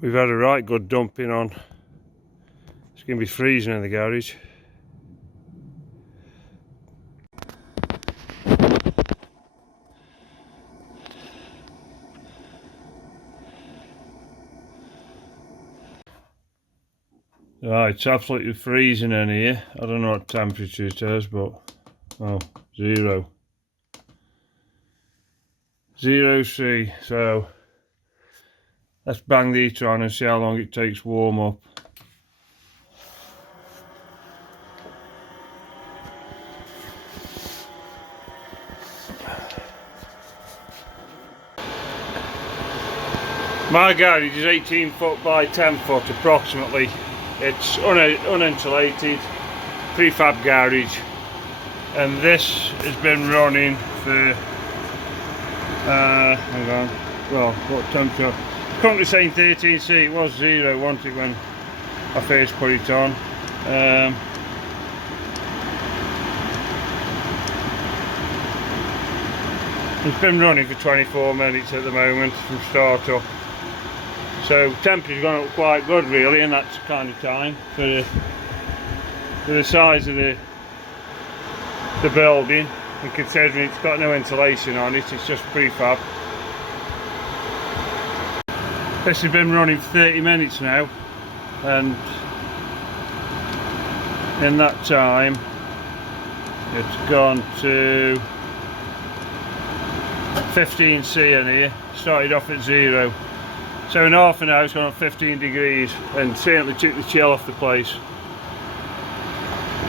We've had a right good dumping on. It's going to be freezing in the garage. Right, it's absolutely freezing in here. I don't know what temperature it is, but oh, 0 C. So let's bang the heater on and see how long it takes to warm up. My garage is 18 foot by 10 foot approximately. It's uninsulated, prefab garage, and this has been running for hang on, well, what temperature? Currently saying 13C. It was 0, wasn't it, when I first put it on. It's been running for 24 minutes at the moment from start up. So temperature's gone up quite good really, and that's kind of time for the size of the building, and considering it's got no insulation on it, it's just prefab. This has been running for 30 minutes now, and in that time it's gone to 15C in here. Started off at 0. So in half an hour it's gone up 15 degrees and certainly took the chill off the place.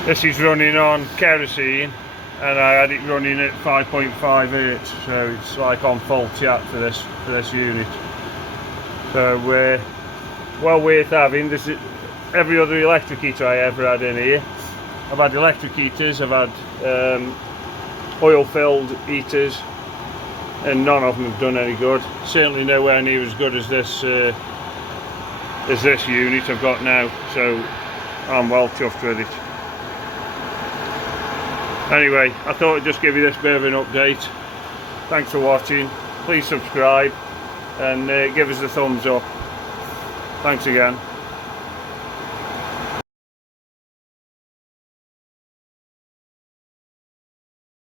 This is running on kerosene and I had it running at 5.58, so it's like on full chat for this unit. So well worth having. This is every other electric heater I ever had in here. I've had electric heaters, I've had oil filled heaters, and none of them have done any good. Certainly nowhere near as good as this unit I've got now, so I'm well chuffed with it. Anyway, I thought I'd just give you this bit of an update. Thanks for watching. Please subscribe and give us a thumbs up. Thanks again.